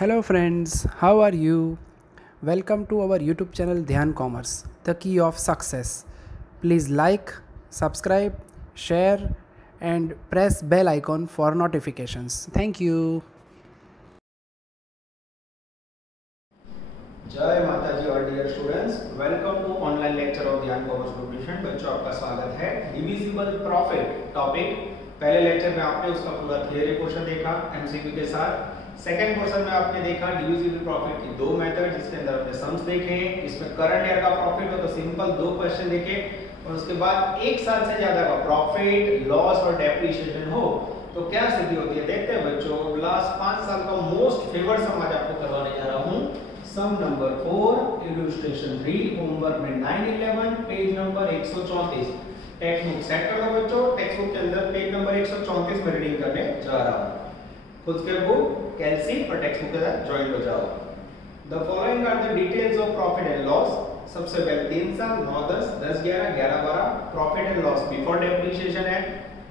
Hello friends, how are you? Welcome to our YouTube channel Dhyan Commerce, the key of success. Please like, subscribe, share and press bell icon for notifications. Thank you. जय माता जी और dear students, welcome to online lecture of Dhyan commerce group tuition. बच्चों आपका स्वागत है। Divisible profit topic पहले lecture में आपने उसका पूरा थियरी पोर्शन देखा एमसीक्यू के साथ। सेकंड पोर्शन में आपने देखा डिविजिबल प्रॉफिट की दो मेथड, जिसके अंदर आपने सम्स देखे हैं। इसमें करंट ईयर का प्रॉफिट हो तो सिंपल दो क्वेश्चन देखे, और उसके बाद एक साल से ज्यादा का प्रॉफिट, लॉस और डेप्रिसिएशन हो तो क्या स्थिति होती है देखते हैं बच्चों। लास्ट 5 साल का मोस्ट फेवर्ड सम आज आपको करवाने जा रहा हूं। सम नंबर 4 इलस्ट्रेशन 3 होमवर्क में 9-11 page number 134। Text book set कर दो बच्चों। टेक्स्ट बुक के अंदर पेज नंबर 134 में रीडिंग करने जा रहा हूं। खुद के बुक कैलसी और टेक्स्ट बुक के साथ ज्वाइन हो जाओ। The following are the details of profit and loss. सबसे पहले 3 साल 9 10 10 11 11 12 profit and loss before depreciation है।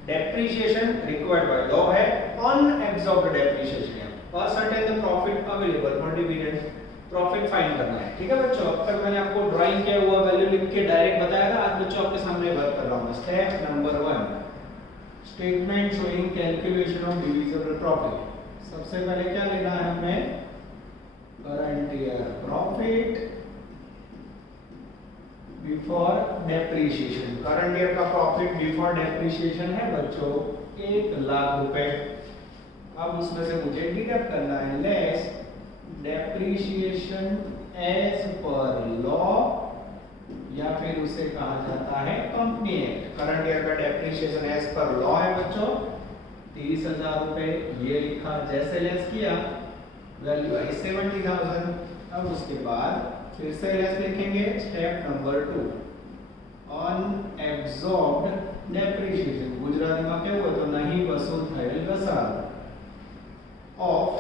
डेप्रिसिएशन रिक्वायर्ड बाय लॉ है। अनएब्सॉर्ब्ड डेप्रिसिएशन है। Percentage the profit available for dividend. Profit find करना है, ठीक है बच्चों। अब तक मैंने आपको ड्राइंग किया हुआ वैल्यू लिख के डायरेक्ट बताया था। आज बच्चों आपके सामने वर्क कर रहा हूं। Step number 1, statement showing calculation of divisible profit. सबसे पहले क्या लेना है हमें? Current year profit before depreciation. Current year का प्रॉफिट बिफोर डेप्रिसिएशन है बच्चों 1 लाख रुपए। अब उसमें से मुझे डिडक्ट करना है less depreciation as per law, या फिर उसे कहा जाता है कंपनी एक्ट। करंट ईयर का डेप्रिसिएशन एज पर लॉ है बच्चों 30,000 रुपए। ये लिखा, जैसे लेस किया वैल्यू आई 70,000। अब उसके बाद फिर से लेस लिखेंगे। Step number 2, unabsorbed depreciation. Gujarati में क्या हुआ तो नहीं वसूल थયેલ घसाરો ऑफ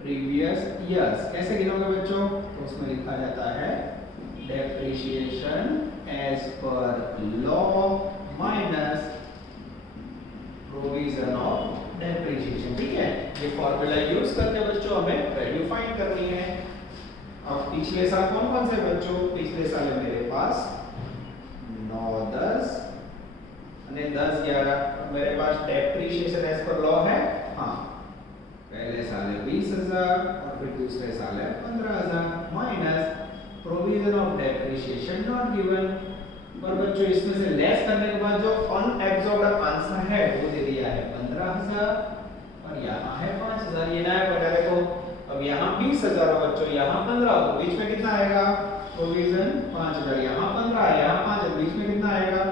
प्रीवियस ईयर्स। कैसे गिनोगे बच्चों? तो उसमें लिखा जाता है depreciation as per law minus provision of depreciation. ठीक है, ये फॉर्मूला यूज करके बच्चों हमें वैल्यू फाइंड करनी है। अब पिछले साल कौन कौन से बच्चों? पिछले साल है मेरे पास 9 10 અને 10 11। मेरे पास डेप्रिसिएशन एज पर लॉ है। हाँ, पहले साल है 20,000 और फिर दूसरे साल है 15,000 minus provision of depreciation not given. पर बच्चों इसमें से लेस करने के बाद जो अनएब्सॉर्ब्ड आंसर है वो दे दिया है 15,000 और यहाँ है 5,000। ये नया बता देखो। अब यहाँ 20,000 है बच्चों, यहाँ 15, तो बीच में कितना आएगा? प्रोविजन 5,000, यहाँ 15 है, यहाँ 5 है, बीच में कितना आएगा?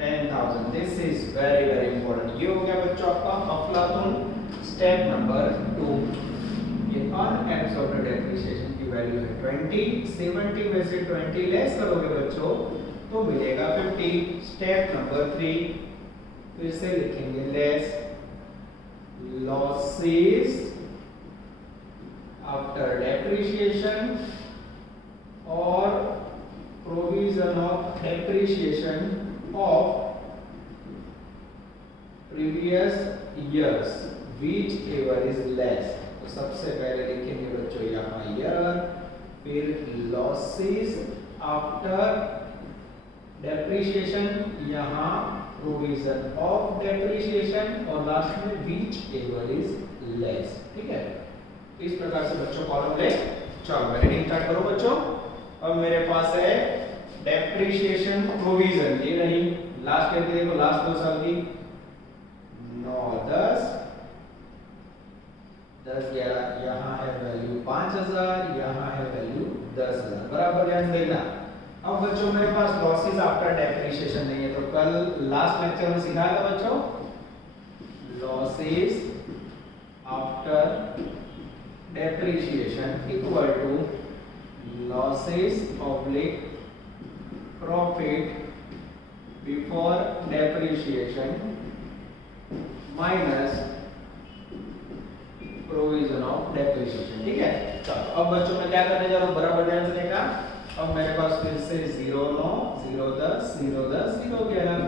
10,000। This is very very important. ये हो गया बच्चों आपका अफलातून। स्टेप नंबर 2, ये अनएब्सॉर्ब्ड डेप्रिसिएशन की वैल्यू है 20। 70 में से 20 लेस करोगे बच्चों तो मिलेगा 50। स्टेप नंबर 3, फिर से लिखेंगे लेस लॉसेस आफ्टर डेप्रिसिएशन और provision of depreciation of previous years whichever is less। तो सबसे पहले लिखेंगे बच्चों यहाँ ईयर, फिर लॉसेस आफ्टर डेप्रिसिएशन, यहाँ प्रोविजन ऑफ डेप्रिसिएशन और लास्ट में whichever is less। ठीक है, इस प्रकार से बच्चों कॉलम ले। चलो मैं रीडिंग स्टार्ट करूं बच्चों। अब मेरे पास है डेप्रिसिएशन प्रोविजन, ये नहीं लास्ट ईयर की, देखो लास्ट 2 साल की 9 10 10 11। यहाँ है वैल्यू 5,000, यहाँ है वैल्यू 10,000। बराबर ध्यान देना। अब बच्चों मेरे पास लॉसेस आफ्टर डेप्रिसिएशन नहीं है, तो कल लास्ट लेक्चर में सिखाया था बच्चों losses after depreciation equal to losses oblique profit before depreciation minus provision of depreciation. ठीक है, चलो अब बच्चों मैं क्या करने जा रहा हूं, बराबर ध्यान से देखना। अब मेरे पास फिर से 0 9 0 10 0 10 0 11।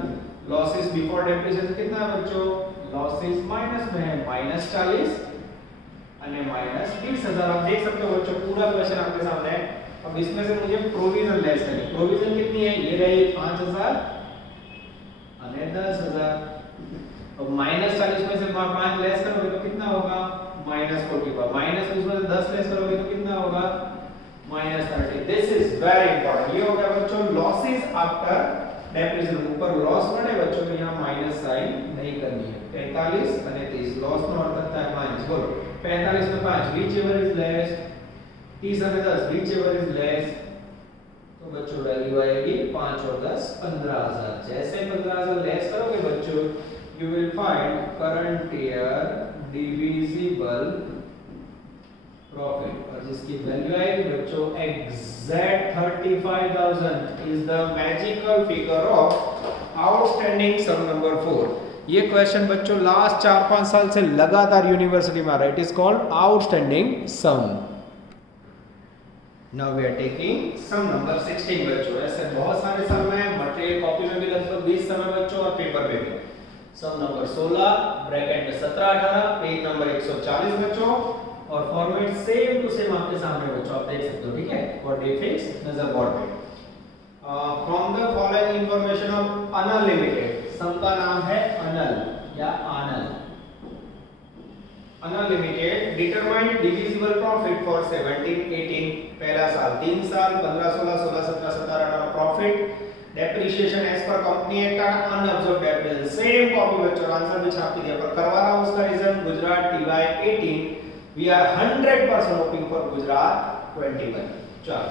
लॉसेस बिफोर डेप्रिसिएशन कितना है बच्चों? लॉसेस माइनस में है -40 અને માઈનસ 20000. आप देख सकते हो बच्चों पूरा क्वेश्चन आपके सामने है. अब इसमें से मुझे प्रोविजन लेस करनी. प्रोविजन कितनी है? ये रही 5000 અને 10000. अब -40 में से 5 लेस करोगे तो कितना होगा? -45. माइनस उसमें से 10 लेस करोगे तो कितना होगा? -30. This is very important. ये हो गया बच्चों लॉसेस आफ्टर डेप्रिसिएशन. ऊपर लॉस पड़े बच्चों तो यहाँ माइनस साइन नहीं करनी है. 45 અને 30 लॉस નો અર્થ થાય માઈનસ. બોલો 45 में 5 which ever is less. 30 અને 10 which ever is less. तो बच्चों वैल्यू आएगी 5 और 10 15000. जैसे 15000 लेस करोगे बच्चों you will find current year divisible profit और जिसकी वैल्यू आएगी बच्चों exact 35000 is the magical figure of outstanding sum number 4. ये क्वेश्चन बच्चों लास्ट 4-5 साल से लगातार यूनिवर्सिटी में आ रहा है. It is called outstanding sum. Now we are taking some number 16 बच्चों. ऐसे बहुत सारे सम है. मटेरियल कॉपी में भी लगभग 20 सम है बच्चों और पेपर में भी. सम नंबर 16 ब्रैकेट में 17-18 पेज नंबर 140 बच्चों और फॉर्मेट सेम टू सेम आपके सामने बच्चों आप देख सकते हो. ठीक है. और डे फिक्स नजर बोर्ड पे. From the following information of Anal limited. Sum का नाम है अनल या Aanal. Anal limited determined divisible profit for 17-18. पहला साल 3 साल 15-16 16-17 17-18 profit depreciation as per company act and unabsorbed depreciation. Same copy बच्चों आंसर भी छाप दिया पर करवा रहा हूं उसका reason Gujarat TY 18. We are 100% hoping for Gujarat 21. चलो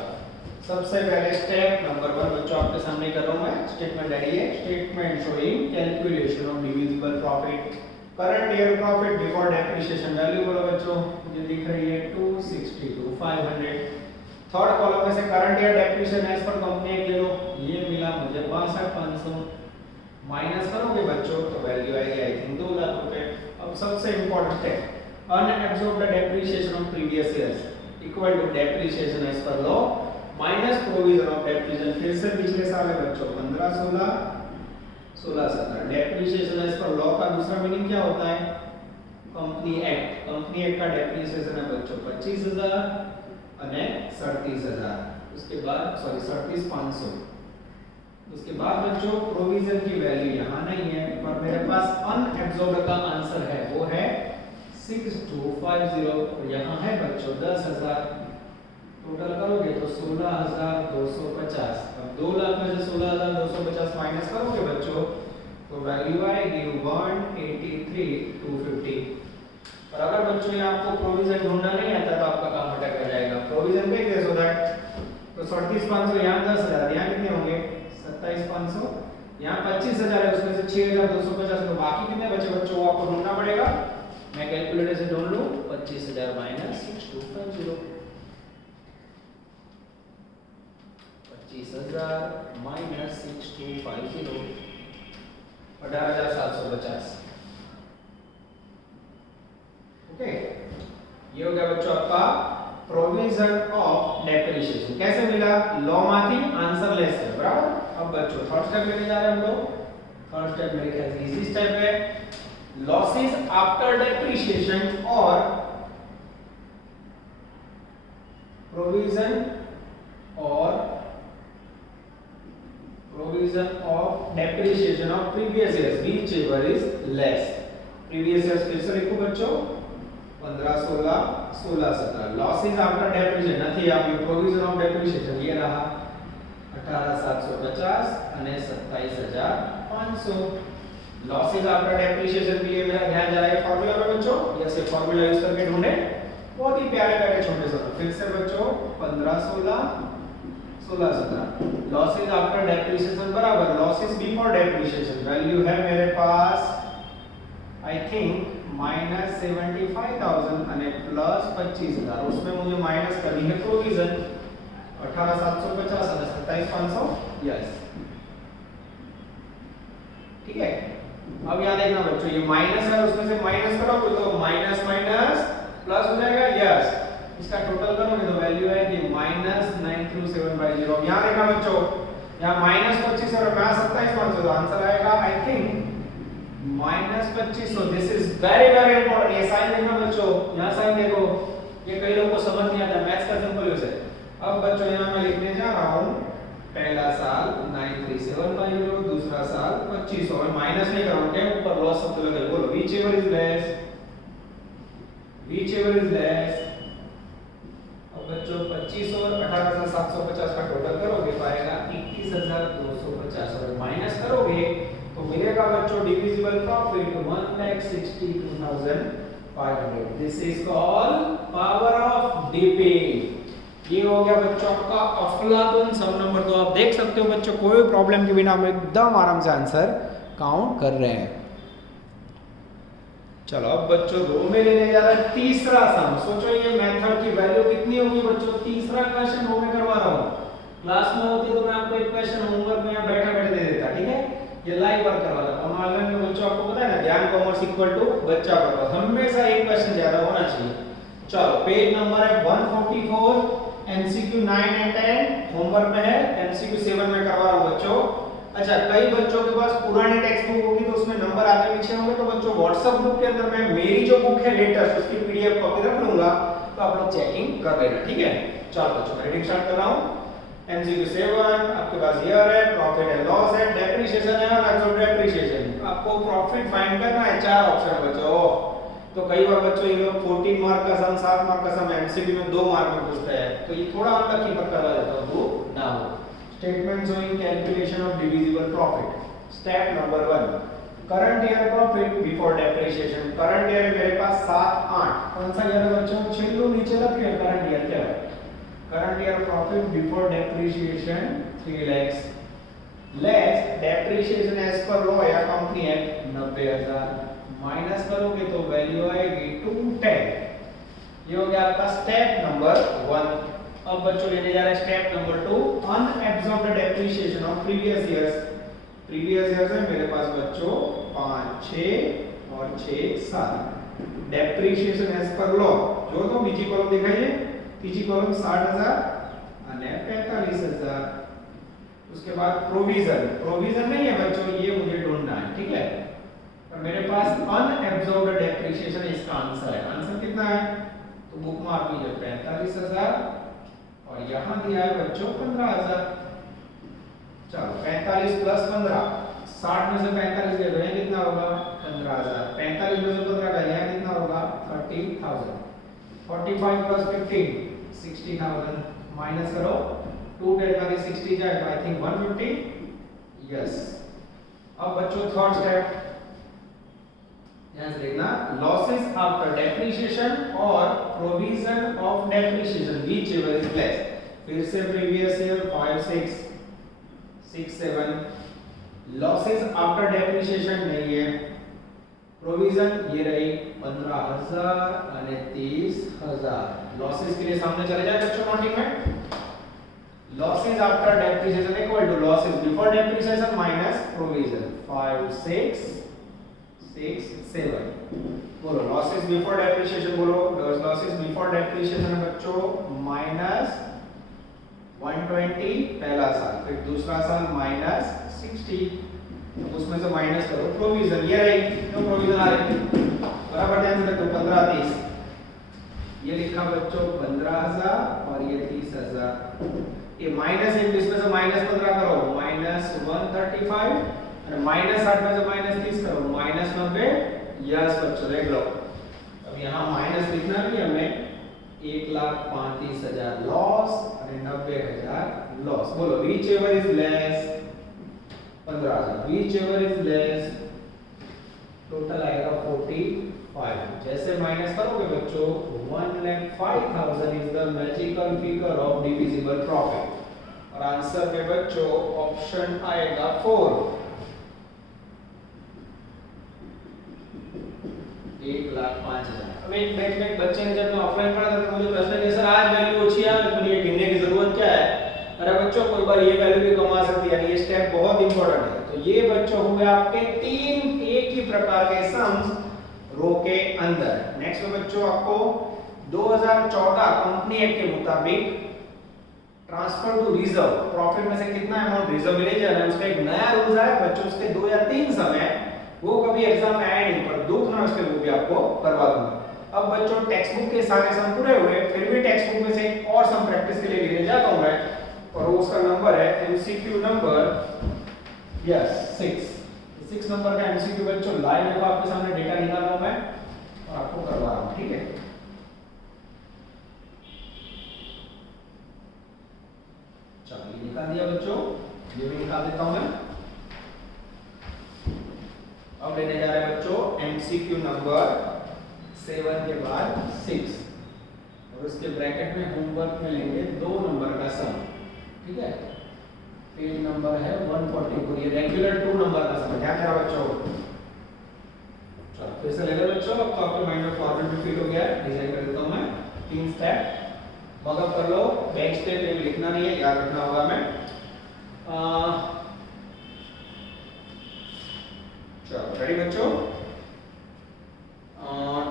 सबसे पहले स्टेप नंबर 1 बच्चों आपके सामने कर रहा हूं मैं. स्टेटमेंट रेडी है. Statement showing calculation of divisible profit. Current year profit before depreciation value बोलो बच्चों मुझे दिख रही है 262 500. थर्ड कॉलम में से current year depreciation as per company एक ले लो. ये मिला मुझे 62,500. माइनस करोगे बच्चों तो वैल्यू आएगी आई थिंक 2 लाख रुपए. अब सबसे इंपॉर्टेंट है unabsorbed depreciation of previous years equal to depreciation as per law minus provision of depreciation. फिर से पिछले साल है बच्चों 15-16 16-17. डेप्रिसिएशन एज पर लॉ का दूसरा मीनिंग क्या होता है? Company act. कंपनी एक्ट का डेप्रिसिएशन है बच्चों 25,000 અને 37,000. उसके बाद सॉरी 37,500. उसके बाद बच्चों प्रोविजन की वैल्यू यहाँ नहीं है पर मेरे पास अनअब्सॉर्ब्ड का आंसर है वो है 6250 और यहाँ है बच्चों 10,000. टोटल करोगे तो 16,250. अब 2 लाख में से 16,250 माइनस करोगे बच्चों तो वैल्यू आएगी 183,250. और अगर बच्चों ये आपको प्रोविजन ढूंढना नहीं आता तो आपका काम अटक जाएगा. प्रोविजन देख दे सो दैट तो 37,500 यहाँ 10,000 यहाँ कितने होंगे 27,500. यहाँ 25,000 है उसमें से 6,250 तो बाकी कितने बचे बच्चों वो आपको ढूंढना पड़ेगा. मैं कैलकुलेटर से ढूंढ लूं 25,000 माइनस 6250. 25,000 माइनस 6250 18,750. ओके ये हो गया बच्चों आपका प्रोविजन ऑफ डेप्रिसिएशन. कैसे मिला? लॉ माथी आंसर लेस है बराबर. अब बच्चों थर्ड स्टेप लेने जा रहे हैं हम लोग. थर्ड स्टेप मेरे ख्याल से इजी स्टेप है. लॉसेस आफ्टर डेप्रिसिएशन और provision of depreciation of previous years which ever is less. Previous years फिर से लिखो बच्चों 15-16 16-17. लॉसेस आफ्टर डेप्रिसिएशन નથી આપ્યું. પ્રોવિઝન ઓફ ડેપ્રિસિએશન ये रहा 18,750 અને 27,500. लॉसेस आफ्टर डेप्रिसिएशन के लिए मेरा ध्यान जा रहा है फार्मूला पे बच्चों. जैसे फार्मूला यूज करके ढूंढे बहुत ही प्यारे प्यारे छोटे से. फिर से बच्चों 15-16 16-17. लॉसेस आफ्टर डेप्रिसिएशन बराबर लॉसेस बिफोर डेप्रिसिएशन. वैल्यू है मेरे पास आई थिंक माइनस 75,000 અને પ્લસ 25,000. उसमें मुझे माइनस करनी है प्रोविजन 18,750 અને 27,500. यस ठीक है. अब यहाँ देखना बच्चों ये माइनस है उसमें से माइनस करोगे तो माइनस माइनस प्लस हो जाएगा. यस इसका टोटल करोगे तो वैल्यू है कि माइनस 92750. अब यहाँ देखना बच्चों यहाँ माइनस 25 और यहाँ 27,500 तो आंसर आएगा I think -2500। This is very very important. ये साइन देखना बच्चों, यहाँ साइन देखो, ये कई लोगों को समझ नहीं आता, मैथ्स का सिंपल यूज है। अब बच्चों यहाँ मैं लिखने जा रहा हूँ पहला साल 93750, दूसरा साल 2500। मैं माइनस नहीं करूँगा, क्या ऊपर लॉस शब्द लगा, बोलो which ever is less, which ever is less. अब बच्चों 2500 और 18750 का टोटल करोगे तो आएगा 21250, और माइनस करोगे तो मिलेगा बच्चों divisible profit 1,62,500। This is called power of DP. ये हो गया बच्चों आपका अफलातून सम नंबर। तो आप देख सकते हो बच्चों, कोई प्रॉब्लम के बिना हम एकदम आराम से आंसर काउंट कर रहे हैं। चलो अब बच्चों दो में लेने जा रहा है तीसरा सम। सोचो ये मेथड की वैल्यू कितनी होगी बच्चों। तीसरा क्वेश्चन वो मैं करवा रहा हूँ, क्लास में होती तो मैं आपको एक क्वेश्चन होमवर्क में बैठा बैठे दे देता, ठीक है। ये लाइव वर्क करवा रहा हूँ ऑनलाइन में बच्चों, आपको पता है ना ध्यान कॉमर्स इक्वल टू बच्चा पर्पस, हमेशा एक क्वेश्चन ज्यादा होना चाहिए। चलो पेज नंबर है 144, एमसीक्यू 9 एंड 10 होमवर्क में है, एमसीक्यू 7 में करवा रहा हूँ बच्चों। अच्छा, कई बच्चों के पास पुरानी टेक्स्ट बुक होगी तो उसमें नंबर आगे पीछे होंगे, तो बच्चों व्हाट्सएप ग्रुप के अंदर मैं मेरी जो बुक है लेटेस्ट उसकी पीडीएफ कॉपी रख लूंगा, तो आप लोग चेकिंग कर लेना, ठीक है। चलो बच्चों मैं रीडिंग स्टार्ट कर रहा हूं। एमसीक्यू 7 आपके पास ईयर है, प्रॉफिट एंड लॉस है, डेप्रिसिएशन है और एब्सॉर्ब डेप्रिसिएशन। आपको प्रॉफिट फाइंड करना है, चार ऑप्शन है बच्चों। तो कई बार बच्चों ये लोग 14 मार्क का सम, 7 मार्क का सम एमसीक्यू में 2 मार्क में पूछता है, तो ये थोड़ा अनलकी पर करवा देता हूं, वो ना हो। Statement showing calculation of divisible profit. Step number 1, current year profit before depreciation. Current year मेरे पास 7 8, कौन सा ईयर है बच्चों, छिल्लू नीचे रखिए। करंट ईयर क्या है, current year profit before depreciation 3 lakh less depreciation as per law या कंपनी एक्ट 90,000, माइनस करोगे तो वैल्यू आएगी 210। ये हो गया आपका स्टेप नंबर 1। अब बच्चों लेने जा रहे हैं step number 2, unabsorbed depreciation of previous years. Previous years है मेरे पास बच्चों 5 6 और 6 7। डेप्रिसिएशन एज पर लॉ जो तो बीजी कॉलम दिखाइए, तीजी कॉलम 60,000 અને 45,000। उसके बाद प्रोविजन, प्रोविजन नहीं है बच्चों, ये मुझे ढूंढना है, ठीक है। और मेरे पास अनएब्सॉर्ब्ड डेप्रिसिएशन इसका आंसर है। आंसर कितना है तो बुक मार्क कीजिए 45,000 और यहां दिया है बच्चों 15,000। चलो 45 प्लस 15, 60 में से 45 गए तो ये कितना होगा 15,000। 45 में से 15 का यहाँ कितना होगा 30,000। 45 प्लस 15 60,000, माइनस करो 210 में 60 जाएगा, आई थिंक 150। यस। अब बच्चों थर्ड स्टेप ध्यान से देखना, लॉसेस आफ्टर डेप्रिसिएशन और provision of depreciation which ever is less. फिर से previous year 5 6 6 7। Losses after depreciation नहीं है, प्रोविजन ये रही 15,000 और 30,000। लॉसेस के लिए सामने चले जाए बच्चों नोटिंग में, losses after depreciation equal to losses before depreciation minus provision. 5 6 6 7। बोलो लॉसेस बिफोर डेप्रिसिएशन, बोलो लॉसेस बिफोर डेप्रिसिएशन है बच्चों माइनस 120 पहला साल, फिर दूसरा साल माइनस 60, उसमें से माइनस करो प्रोविजन, ये रही तो प्रोविजन आ रही बराबर। ध्यान से रखो 15 30, ये लिखा बच्चों 15,000 और ये 30,000। ये माइनस इसमें से माइनस 15 करो माइनस 135 और माइनस 60 में से माइनस 30 करो माइनस 90। यस बच्चों देख लो, अब यहाँ माइनस लिखना भी हमें 1,35,000 लॉस और 90,000 लॉस। बोलो which ever is less 15,000, which ever is less, total आएगा 45। जैसे माइनस करोगे बच्चों 1,05,000 is the magical figure of divisible profit. और आंसर में बच्चों ऑप्शन आएगा 4, 1,05,000। अब एक बच्चे ने जब मैं ऑफलाइन पढ़ा था तो मुझे प्रश्न किया सर आज वैल्यू अच्छी है, तो ये गिनने की जरूरत क्या है। अरे बच्चों कोई बार ये वैल्यू भी कमा सकती है, ये स्टेप बहुत इंपॉर्टेंट है। तो ये बच्चों हुए आपके 3 एक ही प्रकार के सम्स रो के अंदर। नेक्स्ट में बच्चों आपको 2014 कंपनी एक्ट के मुताबिक ट्रांसफर टू रिजर्व प्रॉफिट में से कितना अमाउंट रिजर्व में ले जाना है, उसका एक नया रूल है बच्चों। उसके 2 या 3 समय वो कभी एग्जाम में आया नहीं, पर दुख ना उसके वो भी आपको करवा दूंगा। अब बच्चों टेक्स्ट बुक के सारे सम पूरे हुए, फिर भी टेक्स्ट बुक में से एक और सम प्रैक्टिस के लिए लेने जाता हूं मैं, और उसका नंबर है एमसीक्यू नंबर यस 6 नंबर का एमसीक्यू बच्चों लाइव देखो आपके सामने डेटा निकाल रहा हूं मैं और आपको करवा रहा हूं, ठीक है। चलिए निकाल दिया बच्चों, ये भी निकाल देता हूं मैं। अब लेने जा रहे हैं बच्चों एमसीक्यू नंबर 7 के बाद 6 और उसके ब्रैकेट में होमवर्क में लेंगे 2 नंबर का सम, ठीक है। पेज नंबर है 144, ये रेगुलर 2 नंबर का सम है, ध्यान देना बच्चों। चलो फिर से ले लो बच्चों, अब तो आपके माइंड में फॉर्मूला भी फिट हो गया है। डिजाइन कर देता हूं मैं 3 स्टेप, मगअप कर लो। बैक स्टेप में लिखना नहीं है, याद रखना होगा मैं। चलो रेडी बच्चों,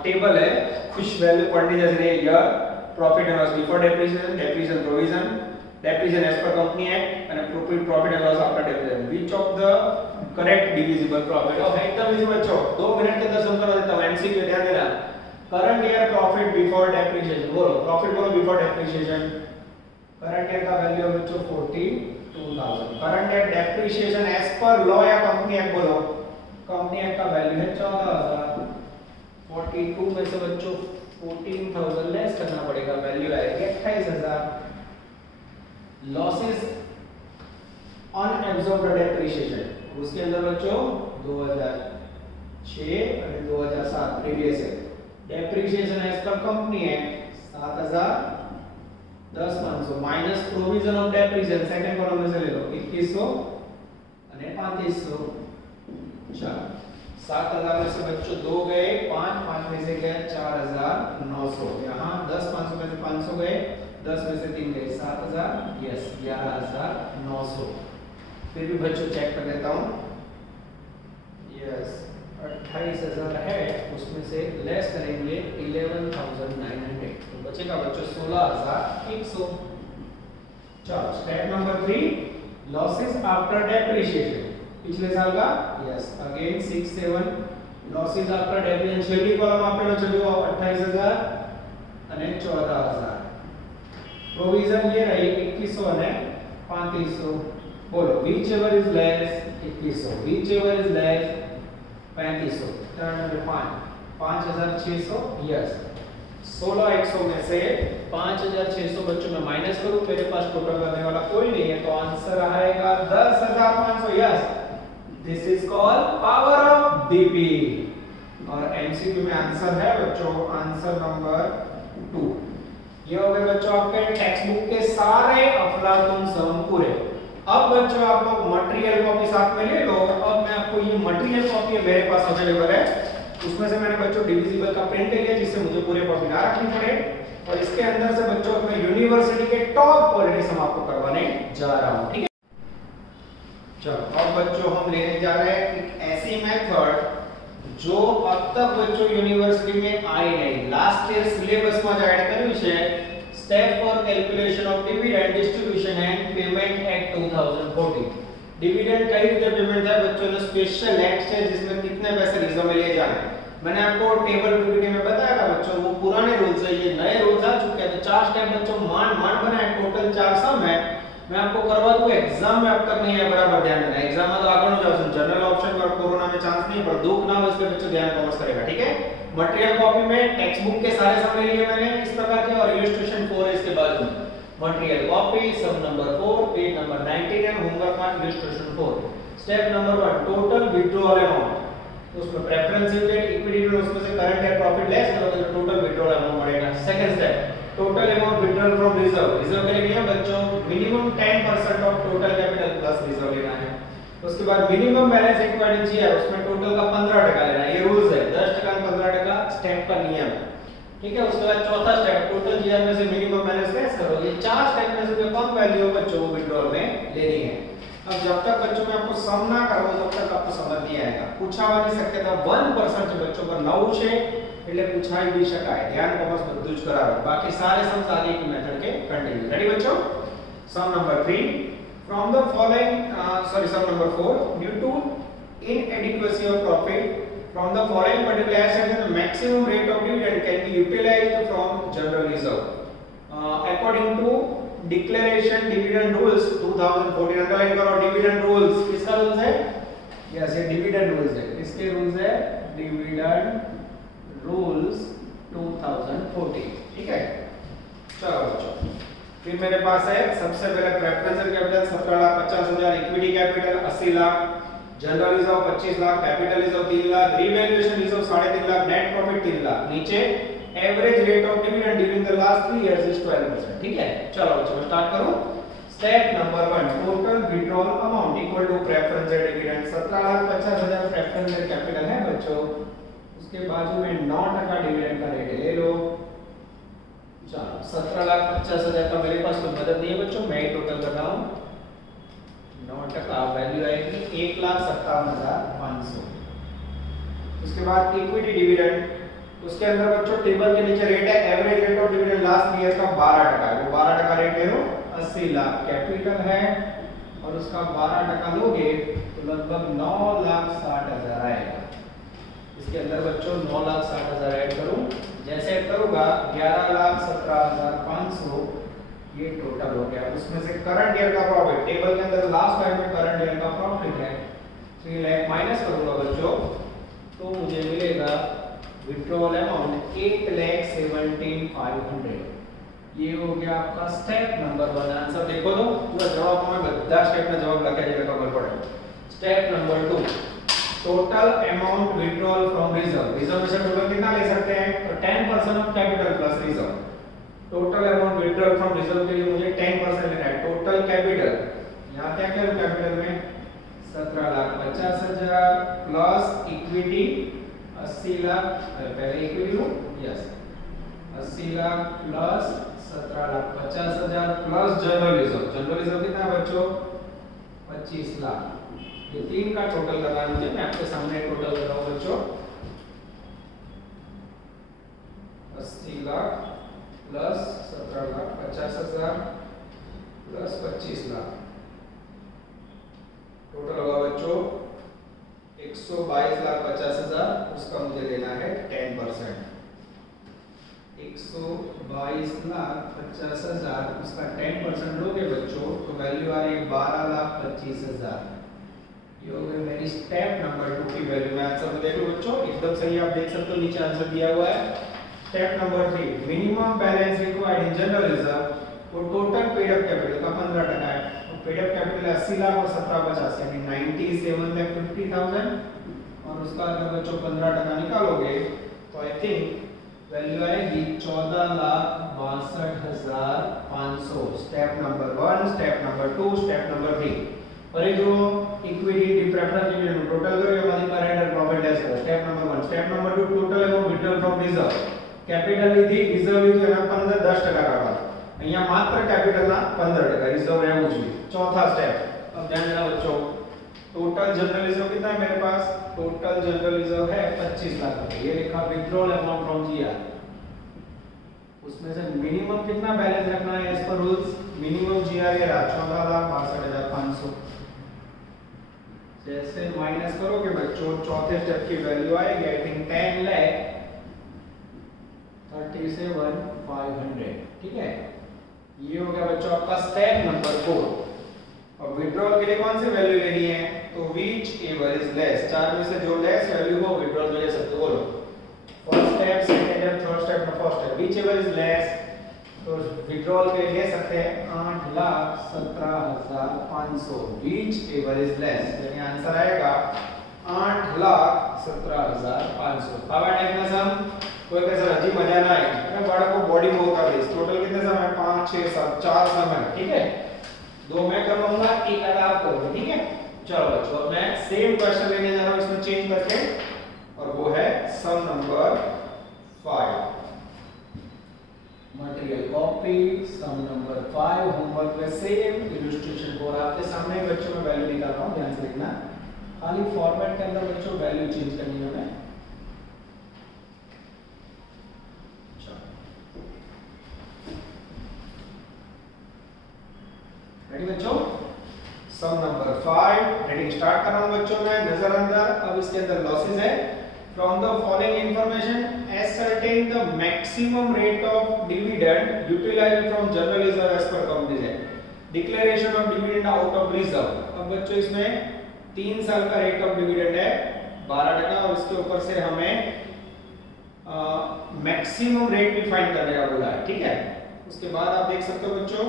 टेबल है, कुछ वैल्यू पढ़नी जैसे नहीं, year, profit and loss before depreciation, depreciation provision, depreciation as per company act and profit and loss after depreciation, which of the correct divisible profit. अब एकदम इजी बच्चों, 2 मिनट के अंदर सम करवा देता हूं। एमसीक्यू ध्यान देना, current year profit before depreciation, बोलो प्रॉफिट बोलो बिफोर डेप्रिसिएशन। करंट ईयर का वैल्यू है बच्चों 42,000, current year depreciation as per law या कंपनी एक्ट बोलो, कंपनी एक्ट का वैल्यू है 14,000। 42 में से बच्चों 14,000 लेस करना पड़ेगा, वैल्यू आएगी 28,000। लॉसेस ऑन एब्जॉर्ब्ड डेप्रिसिएशन, उसके अंदर बच्चों 2006 और 2007 प्रीवियस है। Depreciation as per company act 7,000 10,500 minus provision of depreciation, second column में से ले लो 2100 और 3500। चलो 7,000 में से बच्चों 2 गए, 5 में से गए 4,900, यहाँ 10,500 में से 500 गए, 10 में से 3 गए 7,000, यस 11,900। फिर भी बच्चों चेक कर लेता हूँ, यस 28,000 है, उसमें से लेस करेंगे 11,900, तो बचेगा बच्चों 16,100। चलो step number 3, losses after depreciation, पिछले साल का, yes again 6 7 losses after depreciation, छेली कॉलम आपने चलो 28,000 અને 14,000। प्रोविजन ये रही 2100 અને 3500, बोलो which ever is less 2100, which ever is less 3500, 5,600, yes 16,100 में से 5,600 बच्चों में माइनस करूं, मेरे पास टोटल करने वाला कोई नहीं है, तो आंसर आएगा 10,500, yes this is called power of DP. और एमसीक्यू में आंसर है बच्चों, आंसर नंबर 2। ये हो गए बच्चों आपके टेक्स्ट बुक के सारे अफलातून सम पूरे। अब बच्चों आप लोग मटेरियल कॉपी साथ में ले लो। अब मैं आपको ये मटेरियल कॉपी मेरे पास अवेलेबल है, उसमें से मैंने बच्चों डिविजिबल का प्रिंट लिया जिससे मुझे पूरे कॉपी ना रखनी पड़े, और इसके अंदर से बच्चों अपने यूनिवर्सिटी के टॉप क्वालिटी सम आपको करवाने जा रहा हूं, ठीक है। चलो अब बच्चों हम लेने जा रहे हैं एक ऐसी मेथड जो अब तक बच्चों यूनिवर्सिटी में आई नहीं, लास्ट ईयर सिलेबस में ऐड કર્યું છે, step for calculation of dividend distribution and payment act 2014। Dividend कई रीते पेमेंट है बच्चों, ने स्पेशल एक्ट है जिसमें कितने पैसे रिजर्व में लिए जाने, मैंने आपको टेबल पीपीटी में बताया था बच्चों, वो पुराने रूल्स है, ये नए रूल्स आ चुके हैं। तो 4 स्टेप बच्चों मान बनाए, टोटल 4 सम है, मैं आपको करवा दूं। एग्जाम में अब तक नहीं है, बराबर ध्यान देना, एग्जाम में तो आगे नो जाओ, जनरल ऑप्शन पर कोरोना में चांस नहीं, पर दुख ना हो इसलिए बच्चों ध्यान कॉमर्स करेगा, ठीक है। मटेरियल कॉपी में टेक्स्ट बुक के सारे सम ले लिए मैंने इस प्रकार के, और इलस्ट्रेशन 4 है इसके बाजू में। Material copy sum number 4 page number 19 and homework mark illustration 4। Step number 1 total withdrawal amount, उसमें प्रेफरेंस यूनिट इक्विटी उसमें से करंट एंड प्रॉफिट लेस करोगे तो टोटल विथड्रॉल अमाउंट बढ़ेगा। Second step total amount withdrawal from reserve, reserve के लिए बच्चों minimum 10% of total capital plus reserve लेना है। उसके बाद minimum balance required in year, उसमें टोटल का 15% लेना है, ये रूल्स है, 10% और 15% स्टेप का नियम है, ठीक है। उसके बाद चौथा स्टेप टोटल ईयर में से मिनिमम बैलेंस लेस करो, ये 4 स्टेप में से जो कम वैल्यू हो बच्चों वो विथड्रॉल में लेनी है। अब जब तक बच्चों में आपको सम ना करो तब तक आपको समझ नहीं आएगा। પૂછાવાની શક્યતા 1% છે બચ્ચો, પર 9 છે એટલે પૂછાઈ भी શકાય, ધ્યાન કોમર્સ બધું જ કરાવે, બાકી सारे सम आगे की मेथड के कंटिन्यू। रेडी बच्चों, sum number 3 from the following sum number 4 due to inadequacy of profit from the following particular asset and the maximum rate of dividend can be utilized from general reserve. According to declaration dividend rules 2014, underline करो dividend rules, किसका rules है? Yes, ये dividend rules है। किसके rules है? Dividend rules 2014, ठीक है। चलो बच्चों, फिर मेरे पास है सबसे पहले preferential capital 17,50,000, equity capital 80 lakh, general reserve 25 lakh, capital reserve 3 lakh, revaluation reserve 3.5 lakh, net profit 3 lakh. नीचे average rate of dividend during the last 3 years is 12%, ठीक है। चलो बच्चों स्टार्ट करो। Step number 1, total withdrawal amount equal to preferential dividend. 17,50,000 preferential capital है बच्चों, उसके बाजू में 9% डिविडेंड का रेट ले लो। चलो 17,50,000 का मेरे पास कोई मदद नहीं है बच्चों, मैं ही टोटल कर रहा हूं। 9% वैल्यू आएगी 1,57,500। उसके बाद इक्विटी डिविडेंड, उसके अंदर बच्चों टेबल के नीचे रेट है average rate of dividend last year का 12% है, वो 12% रेट ले लो। 80 लाख कैपिटल है और उसका 12% लोगे तो लगभग 9,60,000 आएगा। इसके अंदर बच्चों 9,60,000 ऐड करूं, जैसे ऐड करूंगा 11,17,500 ये टोटल हो गया। उसमें से करंट ईयर का प्रॉफिट, टेबल के अंदर लास्ट लाइन में करंट ईयर का प्रॉफिट है 3 लाख, माइनस करूंगा बच्चों तो मुझे मिलेगा विड्रॉल अमाउंट 8,17,500। ये हो गया आपका स्टेप नंबर 1। आंसर देखो तो पूरा जवाब में બધા स्टेप में जवाब लगा जाएगा, खबर पड़े। Step number 2, total amount withdrawal from reserve. Reserve में से टोटल कितना ले सकते हैं? तो 10% of capital plus reserve. Total amount withdrawal from reserve के लिए मुझे 10% लेना है। टोटल कैपिटल, यहां क्या क्या कैपिटल में 17,50,000 प्लस इक्विटी 80 लाख, पहले इक्विटी लो, yes 80 lakh plus 17,50,000 plus general reserve. General reserve कितना है बच्चों? 25 लाख। ये तीन का टोटल करना है मुझे, मैं आपके सामने टोटल कर रहा हूं बच्चों। 80 lakh plus 17,50,000 plus 25 lakh, total होगा बच्चों 122,50,000। उसका मुझे लेना है 10%। 122,50,000 उसका 10% लोगे बच्चों तो वैल्यू आ रही है 12,25,000। ये हो गई मेरी स्टेप नंबर 2 की वैल्यू। मैं आंसर में देख लो बच्चों, एकदम सही आप देख सकते हो, नीचे आंसर दिया हुआ है। Step number 3, minimum balance required in general reserve, वो टोटल पेड अप कैपिटल का 15% है। पेड अप कैपिटल 80 लाख और 17,50 यानी 97,50,000 और उसका अगर बच्चों 15% निकालोगे तो आई थिंक वैल्यू आएगी 14,62,500। Step number 1, step number 2, step number 3। और ये जो इक्विटी प्रेफरेंस डिविडेंड टोटल करो, ये हमारी करंट एंड प्रॉफिट लेस करो। Step number 1। Step number 2, total amount withdrawal from reserve. Capital લીધી, રિઝર્વ લીધું એના 15-10% કાઢવા। અહીંયા માત્ર કેપિટલના 15%, રિઝર્વ રહેવું જોઈએ। चौथा स्टेप, अब ध्यान देना बच्चों, टोटल जनरल रिजर्व कितना है मेरे पास? टोटल जनरल रिजर्व है 25 लाख रुपए। ये लिखा विड्रॉल अमाउंट फ्रॉम जीआर। उसमें से मिनिमम कितना बैलेंस रखना है as per rules? Minimum GR ये रहा 14,62,500। जैसे माइनस करोगे बच्चों चौथे स्टेप की वैल्यू आएगी आई थिंक 10,37,500, ठीक है। ये हो गया बच्चों आपका स्टेप नंबर 4। और विड्रॉल के लिए कौन सी वैल्यू लेनी है? तो व्हिच एवर इज लेस, चार में से जो लेस वैल्यू हो विड्रॉल में ले सकते हो। बोलो first step, second step, third step ना first step. Whichever is less तो विड्रॉल के लिए ले सकते हैं 8,17,500। व्हिच एवर इज लेस यानी आंसर आएगा 8,17,500। पावर टेक्निज्म कोई कैसे हजी मजा ना आए, मैं बड़ा को बॉडी में होता है। टोटल कितने समय? 5 6 7 4 समय, ठीक है। 2 मैं करवाऊंगा, 1 अगर आप करोगे, ठीक है। चलो बच्चों मैं सेम क्वेश्चन लेने जा रहा हूं इसमें चेंज करके, और वो है सम number 5। Material copy sum number 5 homework में सेम इलस्ट्रेशन को आपके सामने बच्चों में वैल्यू निकाल रहा हूं, ध्यान से देखना। खाली फॉर्मेट के अंदर बच्चों वैल्यू चेंज करनी है हमें। रेडी बच्चों? सम नंबर 5 रीडिंग स्टार्ट कर रहा हूं बच्चों में नजर अंदर। अब इसके अंदर लॉसेस है। From the following information ascertain the maximum rate of dividend utilized from general reserve as per companies act. Declaration of dividend out of reserve. अब बच्चों इसमें 3 साल का रेट ऑफ डिविडेंड है 12% और इसके ऊपर से हमें मैक्सिमम रेट भी फाइंड करने का बोला है, ठीक है। उसके बाद आप देख सकते हो बच्चों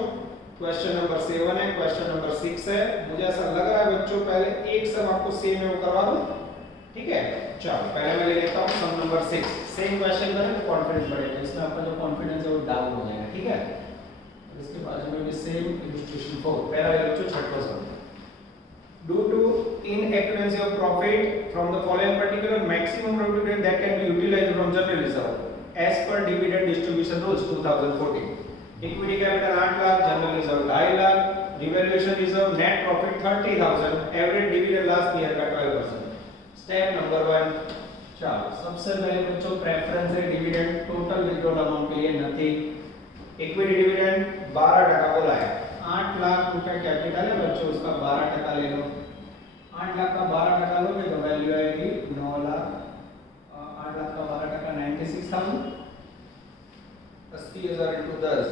क्वेश्चन नंबर 7 है, क्वेश्चन नंबर 6 है। मुझे ऐसा लग रहा है बच्चों पहले एक सम आपको सेम है वो करवा दूं, ठीक है। चलो पहले मैं ले लेता हूं सम नंबर 6। सेम क्वेश्चन करें तो कॉन्फिडेंस बढ़ेगा, इसमें आपका जो कॉन्फिडेंस है वो डाउन हो जाएगा, ठीक है। इसके बाजू में भी सेम इलस्ट्रेशन 4 पहला ले बच्चों छठवां सम। Due to inaccuracy of profit from the following particular maximum dividend that can be utilized from general reserve as per dividend distribution rules 2014. Equity capital 8 lakh, general reserve 2.5 lakh, revaluation reserve net profit 30,000, average dividend last year का 12%. Step number 1 चलो सबसे पहले बच्चों preference है dividend total withdrawal amount के लिए नथी। Equity dividend 12% बोला है। 8 लाख रुपए कैपिटल है बच्चों, उसका 12% ले लो। 8 लाख का 12% लोगे तो वैल्यू आएगी 9 लाख। 8 लाख का 12% 96,000। 80,000 into 10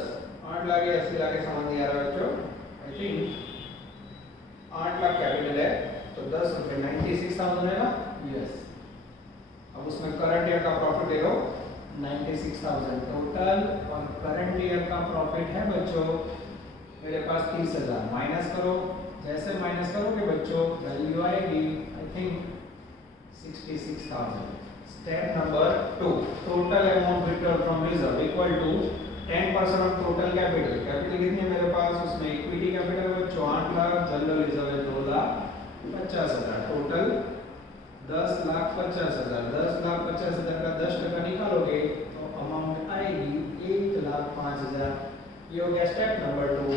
8 लाख 80 लाख समझ नहीं आ रहा बच्चों। आई थिंक 8 लाख कैपिटल है तो 10 रुपए 96,000 है ना, यस। अब उसमें करंट ईयर का प्रॉफिट ले लो 96,000 टोटल, और करंट ईयर का प्रॉफिट है बच्चों मेरे पास 30,000। माइनस करो, जैसे माइनस करोगे बच्चों वैल्यू आएगी I think 66,000। Step number 2 total amount withdrawal from reserve equal to 10% of total capital. Capital कितनी है मेरे पास, उसमें इक्विटी कैपिटल बच्चों 8 लाख, जनरल रिजर्व है 2,50,000, टोटल 10,50,000। 10,50,000 का 10% निकालोगे तो अमाउंट आएगी 1,05,000। ये हो गया step number 2।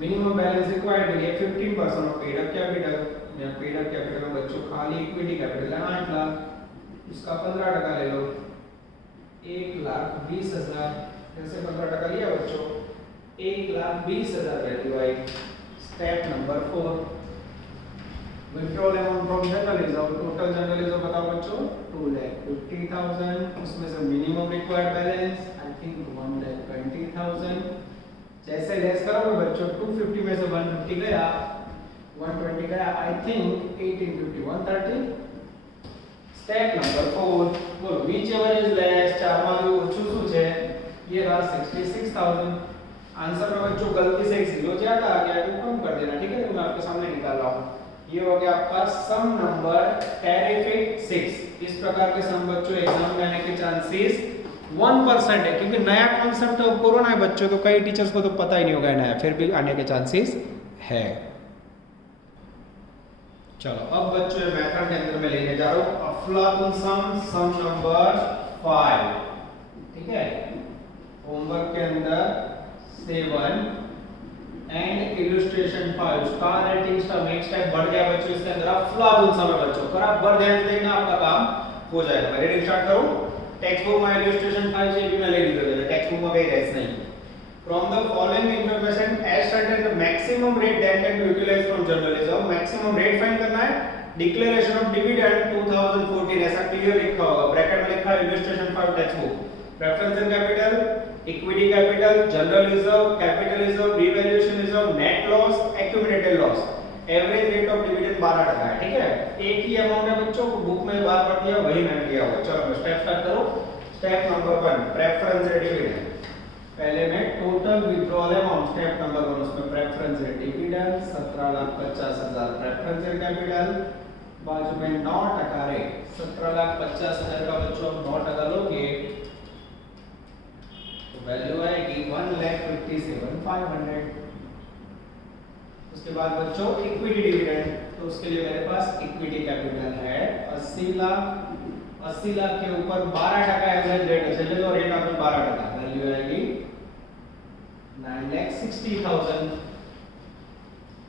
Minimum balance required है 15% ऑफ पेड अप कैपिटल। या पेड अप कैपिटल में बच्चों खाली इक्विटी कैपिटल है 8 लाख, उसका 15% ले लो 1,20,000। कैसे 15% लिया बच्चों 1,20,000 value I. Step number 4 withdrawal amount from general reserve. Total general reserve बताओ बच्चों 2,50,000, उसमें से minimum required balance I think 1,20,000। जैसे लेस करोगे बच्चों 250 में से 150 गया, 120 गया, आई थिंक 1850 130। स्टेप नंबर 4 बोलो व्हिच एवर इज लेस, चार में जो ओછું શું છે ये रहा 66,000। आंसर में बच्चों गलती से एक जीरो ज्यादा आ गया तो कम कर देना, ठीक है। तो मैं आपके सामने निकाल रहा हूं, ये हो गया आपका सम नंबर टेरिफिक 6। इस प्रकार के सम बच्चों एग्जाम में आने के चांसेस 1% है, क्योंकि नया कॉन्सेप्ट है कोरोना है बच्चों, तो कई टीचर्स को तो पता ही नहीं होगा नया, फिर भी आने के चांसेस है। चलो अब बच्चों मेथड के अंदर मैं लेने जा रहा हूं अफलातून सम नंबर 5, ठीक है। होमवर्क के अंदर 7 एंड इलस्ट्रेशन 5 उसका रेटिंग स्टार नेक्स्ट टाइम बढ़ गया बच्चों। इसके अंदर अफलातून सम है बच्चों, अगर आप ध्यान से देखना आपका काम हो जाएगा। मैं रीडिंग स्टार्ट करूं। टेक्स्ट बुक में इलस्ट्रेशन 5 से भी मैं ले लीजिएगा, टेक्स्ट बुक में कहीं रेस नहीं। From the following information ascertain the maximum rate that can be utilized from general reserve. Maximum rate find करना है। डिक्लेरेशन ऑफ डिविडेंड 2014 ऐसा क्लियर लिखा होगा, ब्रैकेट में लिखा है illustration 5 text book. Preference in capital, equity capital, general reserve, capital reserve, revaluation reserve, net loss, accumulated loss. Average rate of dividend 12% है, ठीक है। एक ही अमाउंट है बच्चों को बुक में बार पढ़ दिया वही मैंने लिया होगा। चलो मैं स्टेप स्टार्ट करो। Step number 1 preference rate dividend. पहले मैं total withdrawal amount step number 1 उसमें preference rate dividend 17,50,000 preference rate capital, बाजू में 9% रेट 17,50,000 का बच्चों 9% लोगे तो वैल्यू आएगी 1,57,500। उसके बाद बच्चों इक्विटी डिविडेंड, तो उसके लिए मेरे पास इक्विटी कैपिटल है 80 लाख। 80 लाख के ऊपर 12% एवरेज रेट है, चलिए तो रेट आपको 12%, वैल्यू आएगी 9,60,000।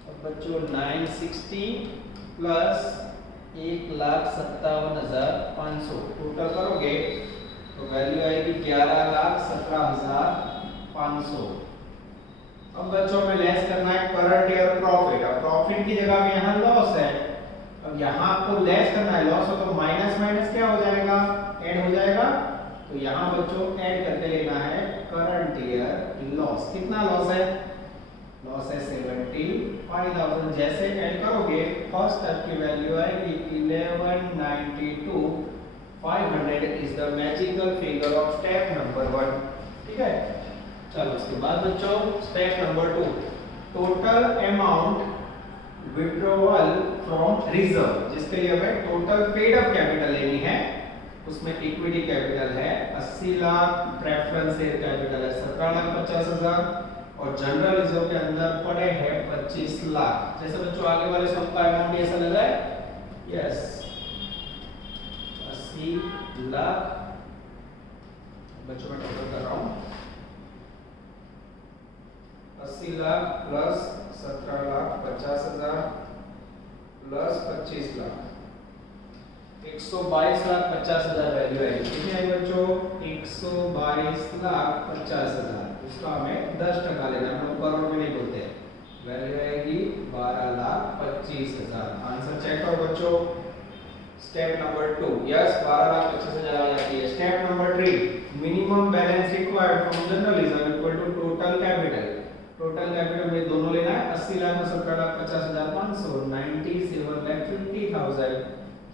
अब बच्चों 960 प्लस 1,57,500 टोटल करोगे तो वैल्यू आएगी 11,17,500। अब बच्चों में लेस करना है करंट ईयर प्रॉफिट। अब प्रॉफिट की जगह में यहाँ लॉस है, अब यहाँ आपको लेस करना है, लॉस हो तो माइनस माइनस क्या हो जाएगा, ऐड हो जाएगा। तो यहाँ बच्चों ऐड करके लेना है करंट ईयर लॉस। कितना लॉस है, लॉस है 75,000। जैसे ऐड करोगे फर्स्ट स्टेप की वैल्यू आएगी 1192 500 is the magical figure of step number 1। ठीक है, चलो उसके बाद बच्चों step number 2, total amount withdrawal from reserve, जिसके लिए हमें टोटल पेड अप कैपिटल लेनी है। उसमें इक्विटी कैपिटल है 80 लाख, प्रेफरेंस शेयर कैपिटल है 17,50,000 और जनरल रिजर्व के अंदर पड़े हैं 25 लाख। जैसे बच्चों आगे वाले सब का अमाउंट ऐसा लगा है, यस 80 लाख। बच्चों मैं टोटल कर रहा हूं, 80 lakh plus 17,50,000 plus 25 lakh, 122,50,000 value आएगी। कितनी आई बच्चों, 122,50,000। इसका हमें 10% लेना है, हम करोड़ में नहीं बोलते। वैल्यू आएगी 12,25,000। आंसर चेक करो बच्चों। स्टेप नंबर 2, यस 12,25,000 आ जाती है। Step number 3, minimum balance required from general reserve equal to total capital. Total capital में दोनों लेना है, 80 लाख में 17,50,500, 97,50,000,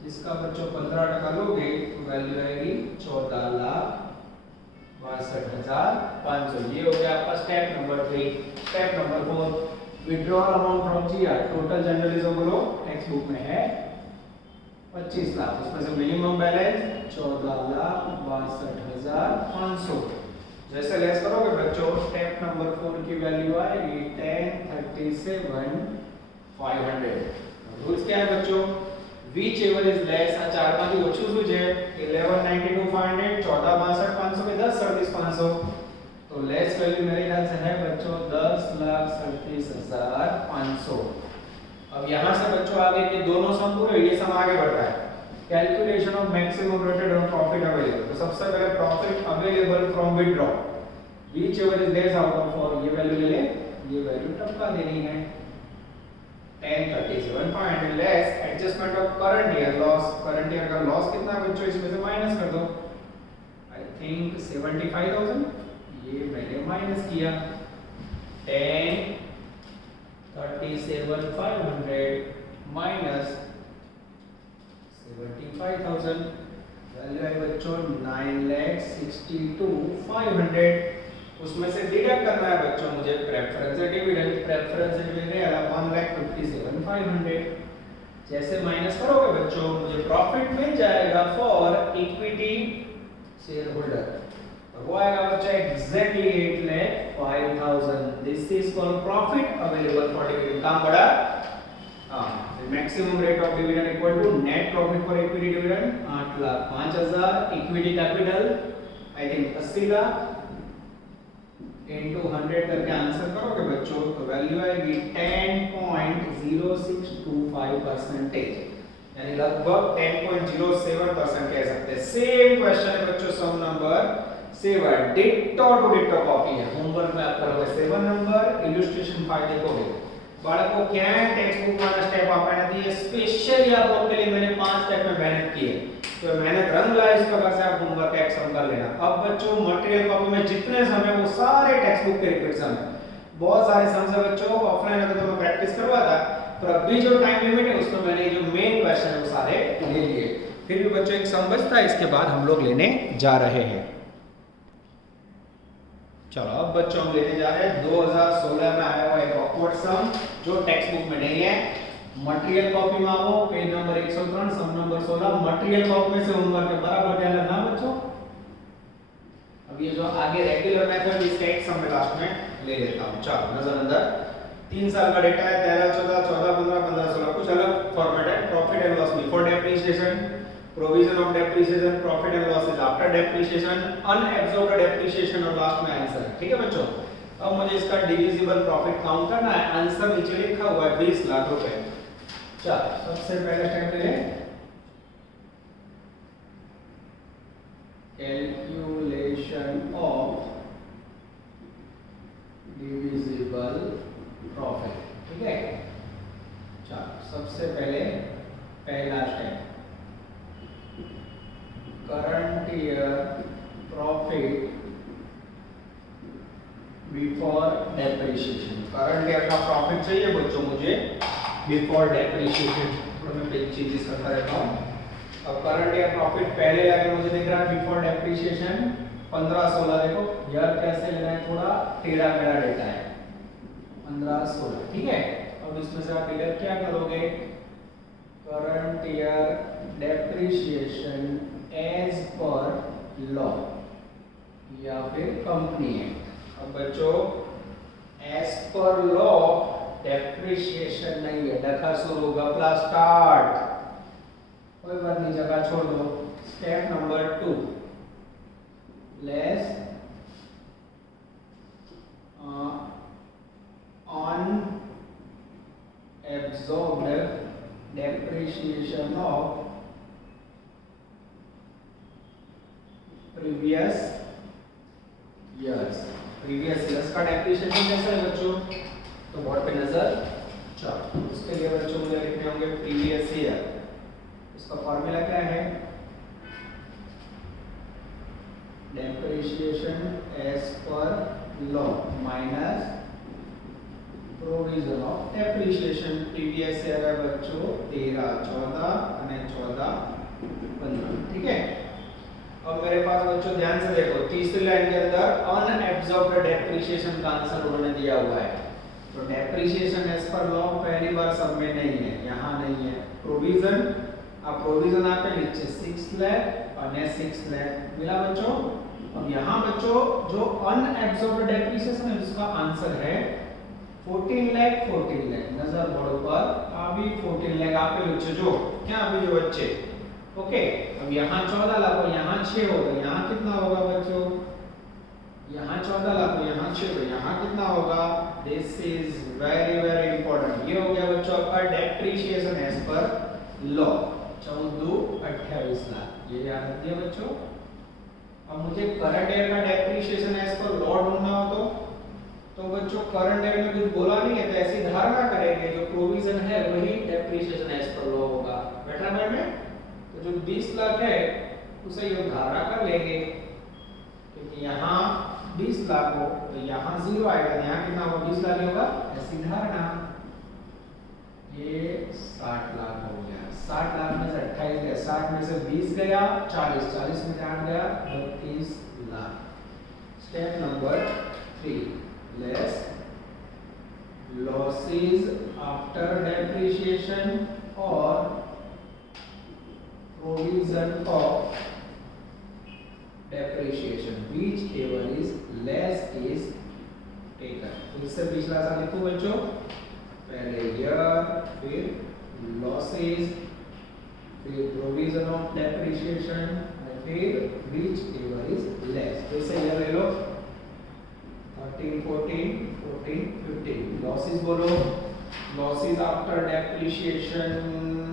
जिसका बच्चों 15% लोगे तो वैल्यू आएगी 14,62,500। ये हो गया आपका step number 3। Step number 4, withdrawal amount from GR. Total general reserve बोलो, टेक्स्ट बुक में है 25 लाख, उसमें से मिनिमम बैलेंस 14,62,500। जैसे लेस करोगे बच्चों स्टेप नंबर 4 की वैल्यू आएगी 10,37,500। रूल्स क्या है बच्चों, व्हिच एवर इज लेस, आ चार માંથી ઓછું શું છે 1192,500, 14,62,500 में 10,37,500। तो लेस वैल्यू मेरे ख्याल से है बच्चों 10,37,500। अब यहां से बच्चों आगे के दोनों सम पूरे, ये सम आगे बढ़ रहा है। Calculation of maximum rated on profit available. तो सबसे पहले profit available from withdraw, which ever is less out of 4, ये वैल्यू ले ले, ये वैल्यू टपका देनी है 10,37,500 less adjustment of current year loss. Current year का लॉस कितना बच्चों, इसमें से माइनस कर दो, आई थिंक 75,000, ये मैंने माइनस किया 10,37,500 माइनस 75,000, वैल्यू है बच्चों 9,62,500। उसमें से डिडक्ट करना है बच्चों मुझे प्रेफरेंस डिविडेंड। प्रेफरेंस डिविडेंड है 1,57,500। जैसे माइनस करोगे बच्चों मुझे प्रॉफिट मिल जाएगा फॉर इक्विटी शेयर होल्डर, वो आएगा बच्चा exactly 8,05,000। This is called profit available for dividend. काम बड़ा, maximum rate of dividend equal to net profit for equity dividend 8,05,000। Equity capital I think 80 lakh into 100 करके आंसर करोगे बच्चों तो वैल्यू आएगी 10.0625%, यानी लगभग 10.07% कह सकते हैं। सेम क्वेश्चन है बच्चों sum number 7, ditto to ditto copy है। होमवर्क में आप करोगे 7 नंबर, इलस्ट्रेशन 5 देखोगे। बाળકો ક્યાં ટેક્સ્ટ બુક માં સ્ટેપ આપા નથી, ये स्पेशली आप लोग के लिए मैंने 5 स्टेप में मेहनत की है। तो मेहनत रंग लाए, इस प्रकार से आप होमवर्क एक सम कर लेना। अब बच्चों मटेरियल कॉपी में जितने सम है वो सारे टेक्स्ट बुक के रिपीट सम है। बहुत सारे सम है बच्चों, ऑफलाइन अगर तो मैं प्रैक्टिस करवाता, पर अभी जो टाइम लिमिट है उसमें मैंने जो मेन क्वेश्चन है वो सारे ले लिए। फिर भी बच्चों एक सम बचता है, इसके बाद हम लोग लेने जा रहे हैं। चलो अब बच्चों हम लेने जा रहे हैं 2016 में आया हुआ एक ऑकवर्ड सम जो टेक्स्ट बुक में नहीं है। मटेरियल कॉपी में आओ, पेज नंबर 103 सम नंबर 16। मटेरियल कॉपी में से होमवर्क के बराबर ध्यान रखना बच्चों। अब ये जो आगे रेगुलर मेथड, इसका एक सम में लास्ट में ले लेता हूं। चलो नजर अंदर 3 साल का डेटा है, 13, 14, 14, 15, 15, 16, कुछ अलग फॉर्मेट है। Profit and loss before depreciation, provision of depreciation, profit and losses after depreciation, unabsorbed depreciation और लास्ट में आंसर। ठीक है बच्चों, अब मुझे इसका डिविजिबल प्रॉफिट काउंट करना है। आंसर नीचे लिखा हुआ है 20 लाख रुपए। चलो सबसे पहले स्टेप ले लें, calculation of divisible before depreciation. Current year का प्रॉफिट चाहिए बच्चों मुझे बिफोर डेप्रिसिएशन। तो मैं पेज चेंजेस करता रहता हूँ। अब करंट ईयर प्रॉफिट पहले लगे मुझे दिख रहा है बिफोर डेप्रिसिएशन 15-16। देखो यार कैसे लेना है, थोड़ा टेढ़ा मेढ़ा डेटा है। 15-16 ठीक है। अब इसमें से आप इधर क्या करोगे, current year depreciation as per law या फिर कंपनी एक्ट। अब बच्चों एज पर लॉ डेप्रिसिएशन नहीं है, डका शुरू होगा प्लस स्टार्ट, कोई बात नहीं जगह छोड़ दो। Step number 2 less on absorbed depreciation of previous years। previous years का डेप्रिसिएशन कैसा है बच्चों, तो बोर्ड पे नजर चलो। उसके लिए बच्चों मुझे लिखने होंगे प्रीवियस ईयर। इसका फॉर्मूला क्या है, depreciation as per law minus provision of depreciation. Previous year है बच्चों 13, 14 અને 14, 15 ठीक है। अब मेरे पास बच्चों ध्यान से देखो, तीसरी लाइन के अंदर अनएब्सॉर्ब्ड डेप्रिसिएशन का आंसर उन्होंने दिया हुआ है। तो डेप्रिसिएशन एज पर लॉ पहली बार सब में नहीं है, यहाँ नहीं है। प्रोविजन, अब प्रोविजन आपके नीचे 6 लाख और 6 लाख मिला बच्चों। अब यहाँ बच्चों जो अनएब्सॉर्ब्ड डेप्रिसिएशन है उसका आंसर है 14 लाख। 14 लाख नजर बोर्ड पर अभी 14 लाख आप जो क्या अभी जो बच्चे ओके। अब यहाँ 14 लाख और यहाँ 6 होगा, यहाँ कितना होगा बच्चों, यहाँ 14 लाख और यहाँ 6 तो यहाँ कितना होगा। This is very very important. ये हो गया बच्चों आपका depreciation as per law 14,28 lakh, ये याद रखिए बच्चों। अब मुझे करंट ईयर का डेप्रिसिएशन एज पर लॉ ढूंढना हो तो बच्चों करंट ईयर में कुछ बोला नहीं है तो ऐसी धारणा करेंगे जो प्रोविजन है वही डेप्रिसिएशन एज पर लॉ होगा। बेटा में तो जो 20 लाख है उसे ये धारणा कर लेंगे क्योंकि यहाँ 20 लाख हो तो यहाँ 0 आएगा, यहाँ कितना होगा 20 लाख होगा, ऐसी धारणा। ये 60 लाख हो गया, 60 लाख में से 28 गया, 60 में से 20 गया 40, 40 में से 8 गया 32 lakh. Step number 3 less losses after depreciation or provision of depreciation, whichever is less is taken। तो इससे पिछला साल लिखो बच्चों, पहले ईयर फिर losses फिर provision of depreciation फिर whichever is less। तो इसे ये ले लो 13, 14, 14, 15। लॉसेस बोलो, लॉसेस आफ्टर डेप्रिसिएशन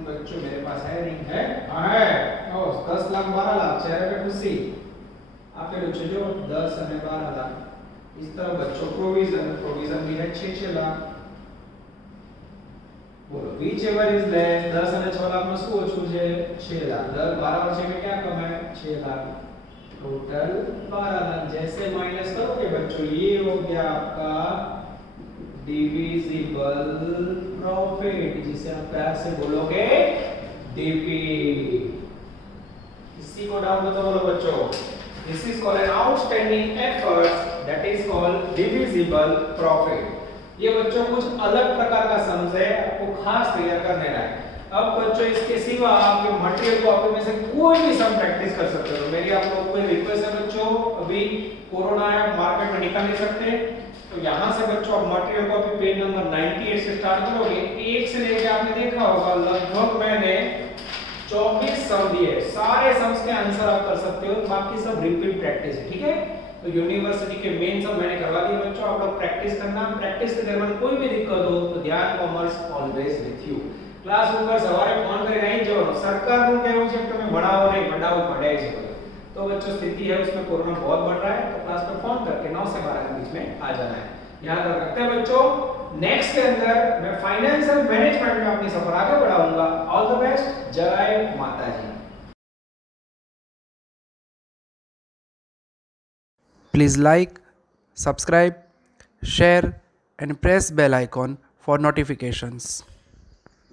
बच्चों मेरे पास है नहीं है, है और 10 लाख 12 लाख चेहरे पे खुशी आपके बच्चों जो 10 અને 12 लाख। इस तरह बच्चों प्रोविजन, प्रोविजन भी है 6 लाख। बोलो व्हिच एवर इज लेस, 10 અને 6 लाख में શું ઓછું છે 6 लाख, 10 12 वर्ष में क्या कम है 6 लाख, टोटल 12 लाख। जैसे माइनस करोगे बच्चों ये हो गया आपका डिविजिबल प्रॉफिट, जिसे आप प्यार से बोलोगे डीपी। इसी को डाउन तो बोलो बच्चों, this is called an outstanding efforts that is called divisible profit. ये बच्चों कुछ अलग प्रकार का सम्स है, आपको खास तैयार करने रहा है। अब बच्चों इसके सिवा आपके मटेरियल कॉपी में से कोई भी सम प्रैक्टिस कर सकते हो। मेरी आप लोगों को रिक्वेस्ट है बच्चों, अभी कोरोना है मार्केट में निकल नहीं सकते तो यहाँ से बच्चों आप मटेरियल कॉपी पेज नंबर 98 से स्टार्ट करोगे। एक से लेके आपने देखा होगा लगभग मैंने 24 सम दिए, सारे सम्स के आंसर आप कर सकते हो, बाकी सब रिपीट प्रैक्टिस है। ठीक है, तो यूनिवर्सिटी के मेन सब मैंने करवा दिए बच्चों, आप लोग प्रैक्टिस करना। प्रैक्टिस के दरमियान कोई भी दिक्कत हो तो ध्यान commerce always with you. Classroom पर सवारे फोन કરી નહીં જવાનો, સરકારનું કહેવું છે કે તમે ભણાવો નહીં ભણાવો પઢાઈ છે। तो बच्चों स्थिति है उसमें कोरोना बहुत बढ़ रहा है तो क्लास पर फोन करके 9 से 12 के बीच में आ जाना है। याद रखते हैं बच्चों, नेक्स्ट के अंदर मैं फाइनेंशियल मैनेजमेंट में अपनी सफर आगे बढ़ाऊंगा। ऑल द बेस्ट, जय माता जी। Please like, subscribe share and press bell icon for notifications.